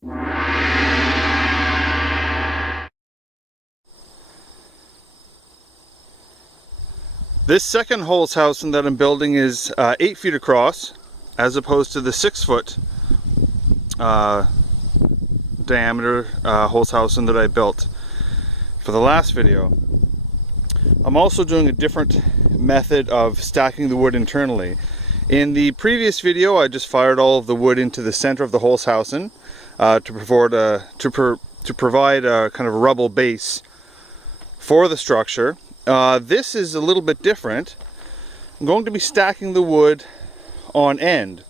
This second Holz Hausen that I'm building is 8 feet across, as opposed to the 6-foot diameter Holz Hausen that I built for the last video. I'm also doing a different method of stacking the wood internally. In the previous video, I just fired all of the wood into the center of the Holz Hausen to provide a kind of a rubble base for the structure. This is a little bit different. I'm going to be stacking the wood on end.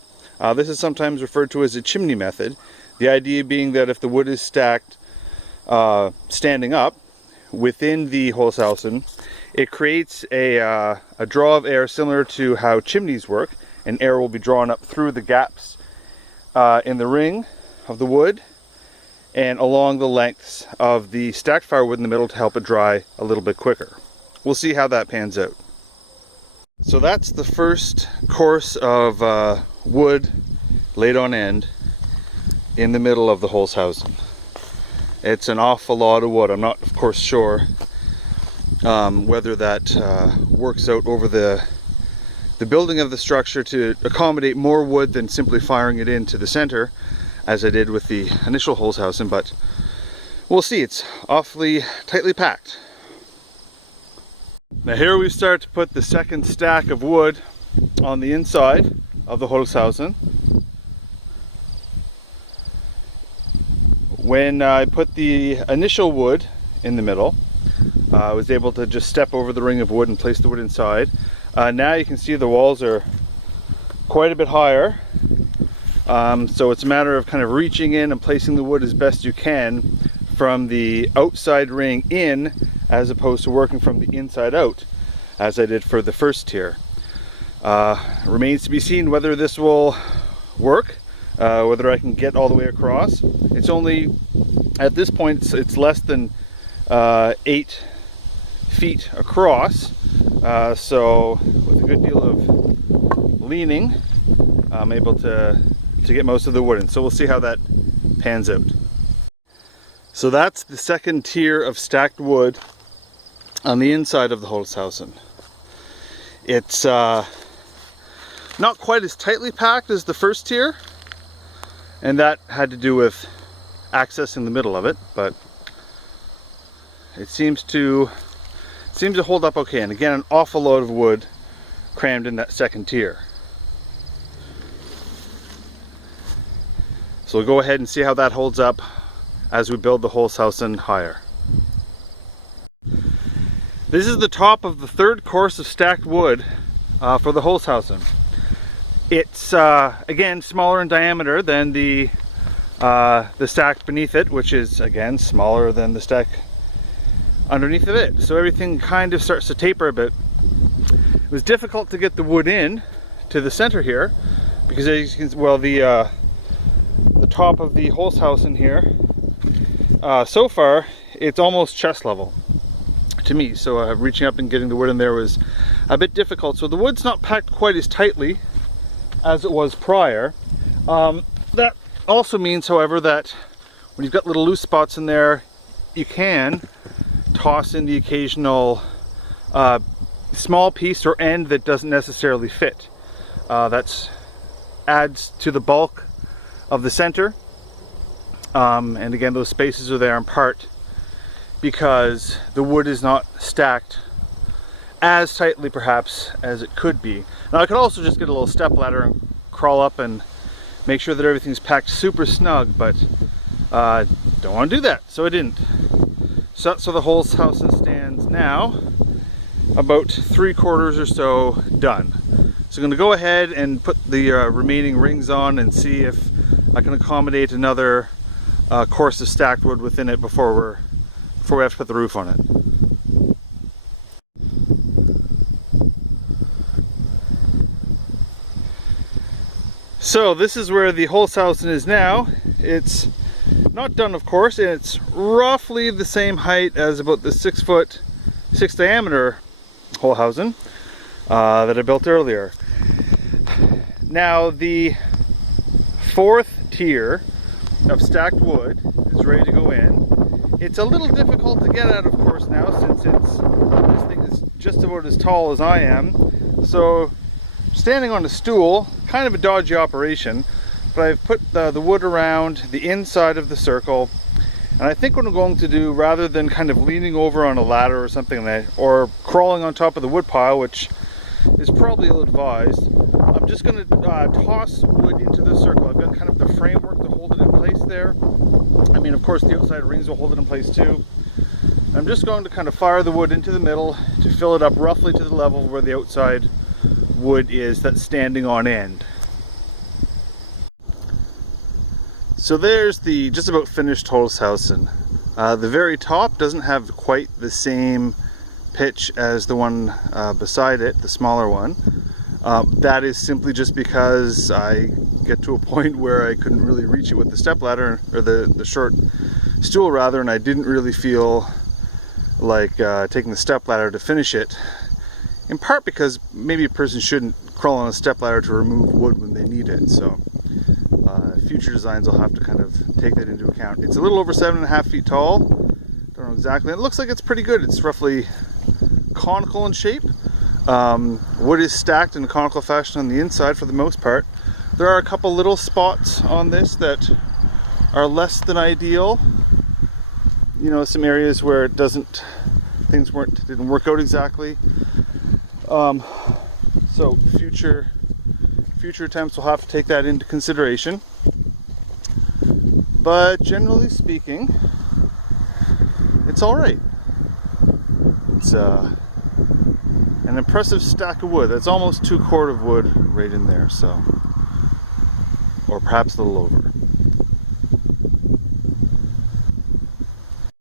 This is sometimes referred to as a chimney method. The idea being that if the wood is stacked standing up within the Holz Hausen, it creates a draw of air similar to how chimneys work, and air will be drawn up through the gaps in the ring of the wood and along the lengths of the stacked firewood in the middle to help it dry a little bit quicker. We'll see how that pans out. So that's the first course of wood laid on end in the middle of the Holz Hausen. It's an awful lot of wood. I'm not, of course, sure whether that works out over the building of the structure to accommodate more wood than simply firing it into the center, as I did with the initial Holz Hausen, but we'll see. It's awfully tightly packed. Now here we start to put the second stack of wood on the inside of the Holz Hausen. When I put the initial wood in the middle, I was able to just step over the ring of wood and place the wood inside. Now you can see the walls are quite a bit higher, so it's a matter of kind of reaching in and placing the wood as best you can from the outside ring in, as opposed to working from the inside out, as I did for the first tier. Remains to be seen whether this will work, whether I can get all the way across. It's only, at this point, it's less than 8 feet across, so with a good deal of leaning, I'm able to get most of the wood in. So we'll see how that pans out. So that's the second tier of stacked wood on the inside of the Holz Hausen. It's not quite as tightly packed as the first tier, and that had to do with accessing the middle of it, but it seems to hold up okay. And again, an awful load of wood crammed in that second tier. So we'll go ahead and see how that holds up as we build the Holz Hausen higher. This is the top of the third course of stacked wood for the Holz Hausen. It's again smaller in diameter than the stack beneath it, which is again smaller than the stack underneath of it. So everything kind of starts to taper a bit. It was difficult to get the wood in to the center here because, as you can, well, the top of the Holz Hausen here, so far it's almost chest level to me. So reaching up and getting the wood in there was a bit difficult. So the wood's not packed quite as tightly as it was prior. That also means, however, that when you've got little loose spots in there, you can toss in the occasional small piece or end that doesn't necessarily fit. That adds to the bulk of the center, and again, those spaces are there in part because the wood is not stacked as tightly perhaps as it could be. Now I could also just get a little step ladder and crawl up and make sure that everything's packed super snug, but don't want to do that, so I didn't. So the Holz Hausen stands now about 3/4 or so done. So I'm going to go ahead and put the remaining rings on and see if I can accommodate another course of stacked wood within it before we have to put the roof on it. So this is where the Holz Hausen is now. It's not done, of course, and it's roughly the same height as about the 6 diameter Holz Hausen that I built earlier. Now the fourth tier of stacked wood is ready to go in. It's a little difficult to get at, of course, now, since this thing is just about as tall as I am. So standing on a stool, kind of a dodgy operation, but I've put the wood around the inside of the circle. And I think what I'm going to do, rather than kind of leaning over on a ladder or something, or crawling on top of the wood pile, which is probably ill-advised, I'm just going to toss wood into the circle. I've got kind of the framework to hold it in place there. I mean, of course, the outside rings will hold it in place too. I'm just going to kind of fire the wood into the middle to fill it up roughly to the level where the outside wood is that's standing on end. So there's the just about finished Holz Hausen. The very top doesn't have quite the same pitch as the one beside it, the smaller one. That is simply just because I get to a point where I couldn't really reach it with the stepladder, or the short stool rather, and I didn't really feel like taking the stepladder to finish it. In part because maybe a person shouldn't crawl on a stepladder to remove wood when they need it. So future designs will have to kind of take that into account. It's a little over 7.5 feet tall. Don't know exactly. It looks like it's pretty good. It's roughly conical in shape. Wood is stacked in a conical fashion on the inside for the most part. There are a couple little spots on this that are less than ideal. You know, some areas where it things didn't work out exactly. So future attempts will have to take that into consideration. But generally speaking, it's all right. It's an impressive stack of wood. That's almost 2 cord of wood right in there, so, or perhaps a little over.